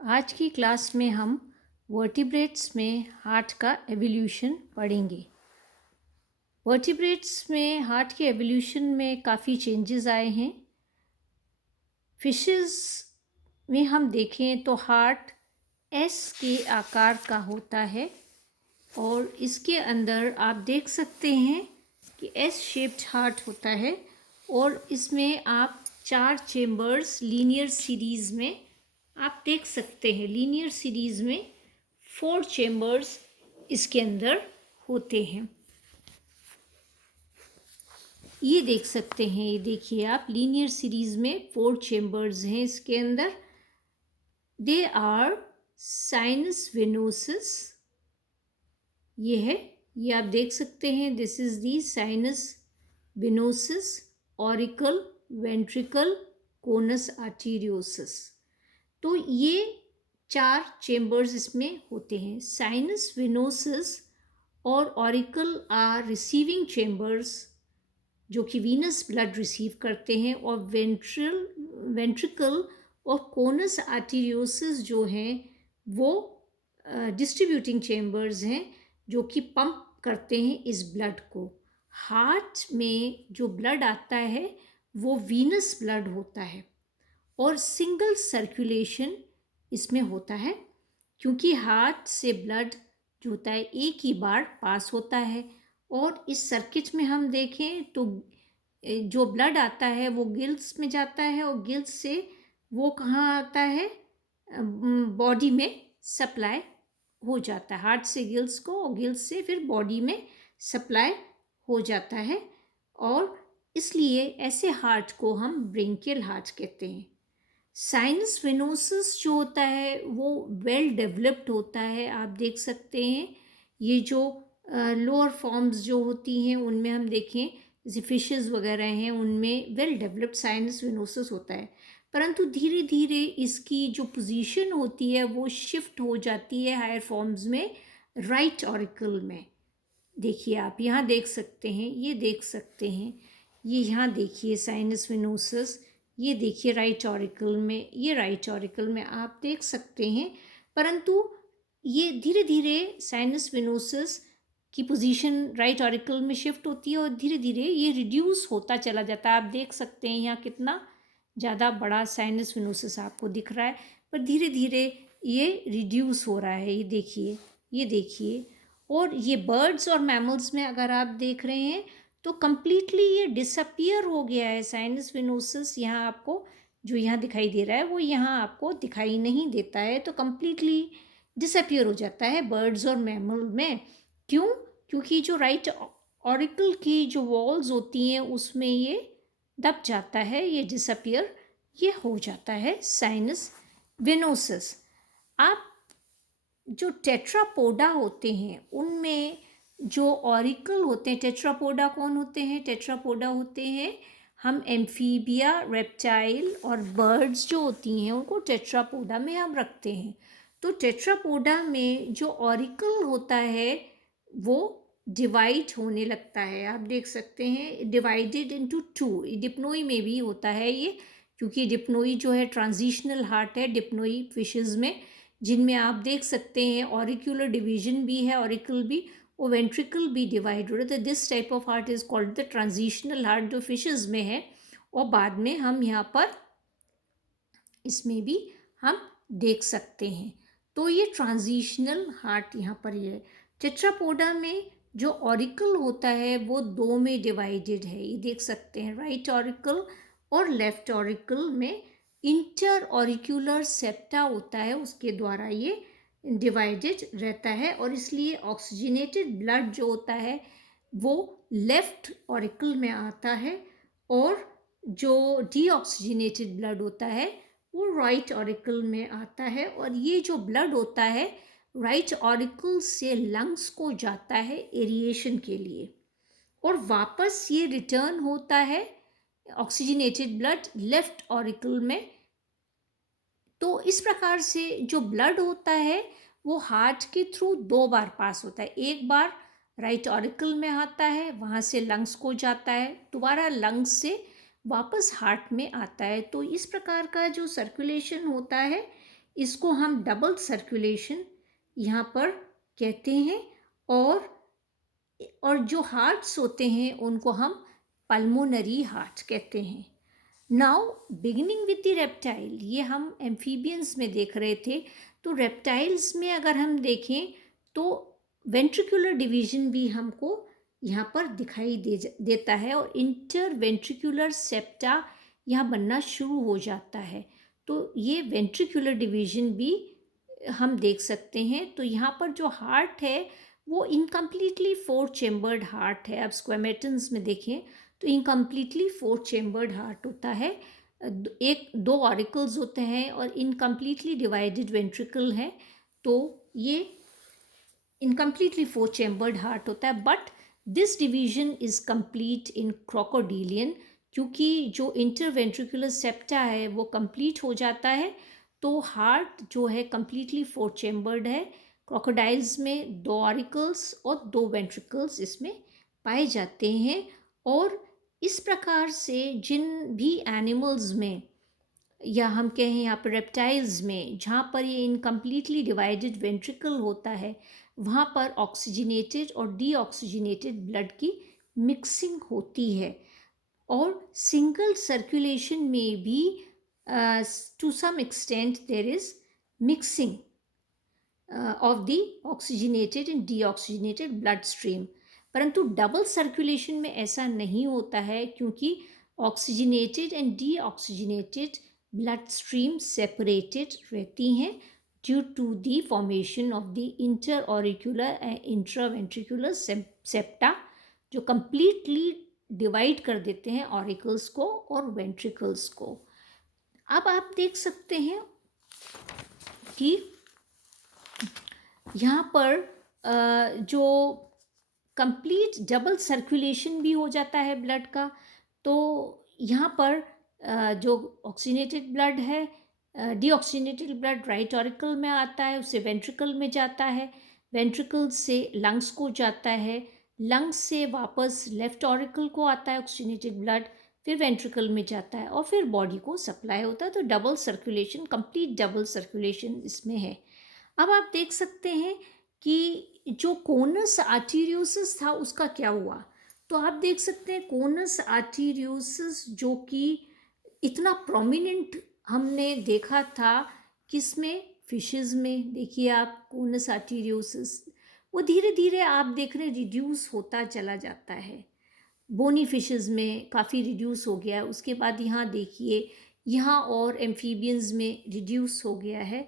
आज की क्लास में हम वर्टिब्रेट्स में हार्ट का एवोल्यूशन पढ़ेंगे। वर्टिब्रेट्स में हार्ट के एवोल्यूशन में काफ़ी चेंजेस आए हैं। फिशेस में हम देखें तो हार्ट एस के आकार का होता है और इसके अंदर आप देख सकते हैं कि एस शेप्ड हार्ट होता है और इसमें आप 4 चेम्बर्स लीनियर सीरीज़ में आप देख सकते हैं। लीनियर सीरीज़ में 4 चेम्बर्स इसके अंदर होते हैं। ये देख सकते हैं, ये देखिए आप, लीनियर सीरीज़ में 4 चेम्बर्स हैं इसके अंदर। दे आर साइनस वेनोसस, ये है, ये आप देख सकते हैं। This is the sinus venosus, auricle, ventricle, conus arteriosus. तो ये 4 चेम्बर्स इसमें होते हैं। साइनस वेनोसस और ऑरिकल आर रिसीविंग चेम्बर्स जो कि वीनस ब्लड रिसीव करते हैं, और वेंट्रिकल और कोनस आर्टीरियोसस जो हैं वो डिस्ट्रीब्यूटिंग चेम्बर्स हैं जो कि पंप करते हैं इस ब्लड को। हार्ट में जो ब्लड आता है वो वीनस ब्लड होता है और सिंगल सर्कुलेशन इसमें होता है, क्योंकि हार्ट से ब्लड जो होता है एक ही बार पास होता है। और इस सर्किट में हम देखें तो जो ब्लड आता है वो गिल्स में जाता है और गिल्स से वो कहाँ आता है, बॉडी में सप्लाई हो जाता है। हार्ट से गिल्स को और गिल्स से फिर बॉडी में सप्लाई हो जाता है, और इसलिए ऐसे हार्ट को हम ब्रेंकियल हार्ट कहते हैं। साइनस वेनोसस जो होता है वो वेल डेवलप्ड होता है। आप देख सकते हैं ये जो लोअर फॉर्म्स जो होती हैं उनमें हम देखें जैसे फिशेस वगैरह हैं उनमें वेल डेवलप्ड साइनस वेनोसस होता है, परंतु धीरे धीरे इसकी जो पोजीशन होती है वो शिफ्ट हो जाती है हायर फॉर्म्स में, राइट ऑरिकल में। देखिए आप यहाँ देख सकते हैं, ये देख सकते हैं, ये यहाँ देखिए साइनस वेनोसस, ये देखिए राइट ऑरिकल में, ये राइट ऑरिकल में आप देख सकते हैं। परंतु ये धीरे धीरे साइनस वेनोसस की पोजीशन राइट ऑरिकल में शिफ्ट होती है और धीरे धीरे ये रिड्यूस होता चला जाता है। आप देख सकते हैं यहाँ कितना ज़्यादा बड़ा साइनस वेनोसस आपको दिख रहा है, पर धीरे धीरे ये रिड्यूस हो रहा है। ये देखिए, ये देखिए। और ये बर्ड्स और मैमल्स में अगर आप देख रहे हैं तो कम्प्लीटली ये डिसअपियर हो गया है। साइनस वेनोसस यहाँ आपको जो यहाँ दिखाई दे रहा है वो यहाँ आपको दिखाई नहीं देता है, तो कम्प्लीटली डिसअपियर हो जाता है बर्ड्स और मैमल में। क्यों? क्योंकि जो राइट ऑरिकल की जो वॉल्स होती हैं उसमें ये दब जाता है, ये डिसअपियर ये हो जाता है साइनस वेनोसस। आप जो टेट्रापोडा होते हैं उनमें जो ऑरिकल होते हैं, टेट्रापोडा कौन होते हैं? टेट्रापोडा होते हैं हम एम्फीबिया, रेप्टाइल और बर्ड्स जो होती हैं उनको टेट्रापोडा में हम रखते हैं। तो टेट्रापोडा में जो ऑरिकल होता है वो डिवाइड होने लगता है। आप देख सकते हैं डिवाइडेड इनटू 2। डिप्नोई में भी होता है ये, क्योंकि डिप्नोई जो है ट्रांजिशनल हार्ट है डिप्नोई फिशेस में, जिनमें आप देख सकते हैं ऑरिक्यूलर डिवीजन भी है, ऑरिकल भी और वेंट्रिकल भी डिवाइड हो रहा है। तो this type of heart is called the transitional heart, जो फिशेस में है। और बाद में हम यहाँ पर इसमें भी हम देख सकते हैं। तो ये ट्रांजिशनल हार्ट यहाँ पर ये है। टेट्रापोडा में जो ऑरिकल होता है वो 2 में डिवाइडेड है, ये देख सकते हैं, राइट ऑरिकल और लेफ्ट ऑरिकल में इंटर ऑरिक्यूलर सेप्टा होता है, उसके द्वारा ये डिवाइडेड रहता है। और इसलिए ऑक्सीजनेटेड ब्लड जो होता है वो लेफ्ट ऑरिकल में आता है और जो डीऑक्सीजनेटेड ब्लड होता है वो राइट ऑरिकल में आता है। और ये जो ब्लड होता है राइट ऑरिकल से लंग्स को जाता है एरिएशन के लिए और वापस ये रिटर्न होता है ऑक्सीजनेटेड ब्लड लेफ्ट ऑरिकल में। तो इस प्रकार से जो ब्लड होता है वो हार्ट के थ्रू 2 बार पास होता है। एक बार राइट ऑरिकल में आता है, वहाँ से लंग्स को जाता है, दोबारा लंग्स से वापस हार्ट में आता है। तो इस प्रकार का जो सर्कुलेशन होता है इसको हम डबल सर्कुलेशन यहाँ पर कहते हैं। और जो हार्ट्स होते हैं उनको हम पल्मोनरी हार्ट कहते हैं। Now beginning with the reptile, ये हम एम्फीबियंस में देख रहे थे। तो रेप्टाइल्स में अगर हम देखें तो वेंट्रिकुलर डिवीजन भी हमको यहाँ पर दिखाई देता है और इंटर वेंट्रिकुलर सेप्टा यहाँ बनना शुरू हो जाता है। तो ये वेंट्रिकुलर डिवीजन भी हम देख सकते हैं। तो यहाँ पर जो हार्ट है वो इनकम्प्लीटली 4 चेम्बर्ड हार्ट है। अब स्क्वेमेटन्स में देखें तो इनकम्प्लीटली 4 चेम्बर्ड हार्ट होता है। एक 2 ऑरिकल्स होते हैं और इनकम्प्लीटली डिवाइडेड वेंट्रिकल है। तो ये इनकम्प्लीटली 4 चेम्बर्ड हार्ट होता है। But this division is complete in crocodilian, क्योंकि जो इंटरवेंट्रिकुलर सेप्टा है वो कंप्लीट हो जाता है। तो हार्ट जो है कंप्लीटली 4 चेम्बर्ड है। क्रोकोडाइल्स में 2 ऑरिकल्स और 2 वेंट्रिकल्स इसमें पाए जाते हैं। और इस प्रकार से जिन भी एनिमल्स में, या हम कहें यहाँ पर रेप्टाइल्स में, जहाँ पर ये इनकम्प्लीटली डिवाइडेड वेंट्रिकल होता है वहाँ पर ऑक्सीजनेटेड और डीऑक्सीजनेटेड ब्लड की मिक्सिंग होती है। और सिंगल सर्कुलेशन में भी to some extent there is mixing of the oxygenated and deoxygenated blood stream. परंतु डबल सर्कुलेशन में ऐसा नहीं होता है, क्योंकि oxygenated and deoxygenated blood stream separated रहती हैं due to the formation of the inter auricular and intraventricular septa, जो कंप्लीटली डिवाइड कर देते हैं ऑरिकल्स को और वेंट्रिकल्स को। अब आप देख सकते हैं कि यहाँ पर जो कंप्लीट डबल सर्कुलेशन भी हो जाता है ब्लड का, तो यहाँ पर जो ऑक्सीजनेटेड ब्लड है, डीऑक्सीजनेटेड ब्लड राइट ऑरिकल में आता है, उससे वेंट्रिकल में जाता है, वेंट्रिकल से लंग्स को जाता है, लंग्स से वापस लेफ्ट ऑरिकल को आता है ऑक्सीजनेटेड ब्लड, फिर वेंट्रिकल में जाता है और फिर बॉडी को सप्लाई होता है। तो double circulation, complete double circulation इसमें है। अब आप देख सकते हैं कि जो कोनस आर्टेरियोसिस था उसका क्या हुआ। तो आप देख सकते हैं कोनस आर्टेरियोसिस जो कि इतना प्रोमिनेंट हमने देखा था किसमें, फिशेस में। देखिए आप कोनस आर्टेरियोसिस वो धीरे धीरे आप देख रहे हैं रिड्यूस होता चला जाता है। बोनी फिशेस में काफ़ी रिड्यूस हो गया है। उसके बाद यहाँ देखिए, यहाँ और एम्फीबियंस में रिड्यूस हो गया है।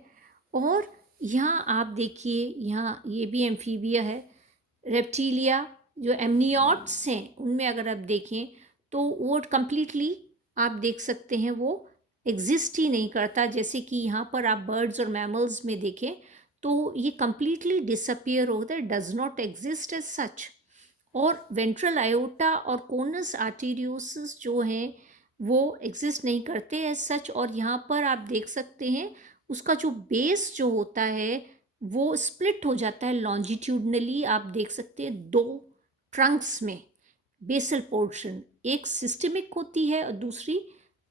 और यहाँ आप देखिए, यहाँ ये भी एम्फीबिया है। रेप्टिलिया जो एमनियोट्स हैं उनमें अगर आप देखें तो वो कंप्लीटली आप देख सकते हैं वो एग्जिस्ट ही नहीं करता। जैसे कि यहाँ पर आप बर्ड्स और मैमल्स में देखें तो ये कंप्लीटली डिसअपियर होता है, does not exist as such. और वेंट्रल आयोटा और कोनस आर्टेरियोसिस जो हैं वो एग्जिस्ट नहीं करते एज सच। और यहाँ पर आप देख सकते हैं उसका जो बेस जो होता है वो स्प्लिट हो जाता है लॉन्जिट्यूडनली। आप देख सकते हैं 2 ट्रंक्स में बेसल पोर्शन, एक सिस्टमिक होती है और दूसरी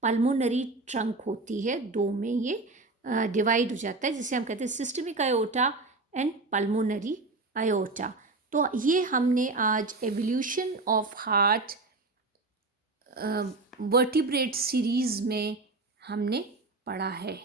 पल्मोनरी ट्रंक होती है। 2 में ये डिवाइड हो जाता है, जिसे हम कहते हैं systemic iota and pulmonary iota. तो ये हमने आज evolution of heart vertebrate series में हमने पढ़ा है।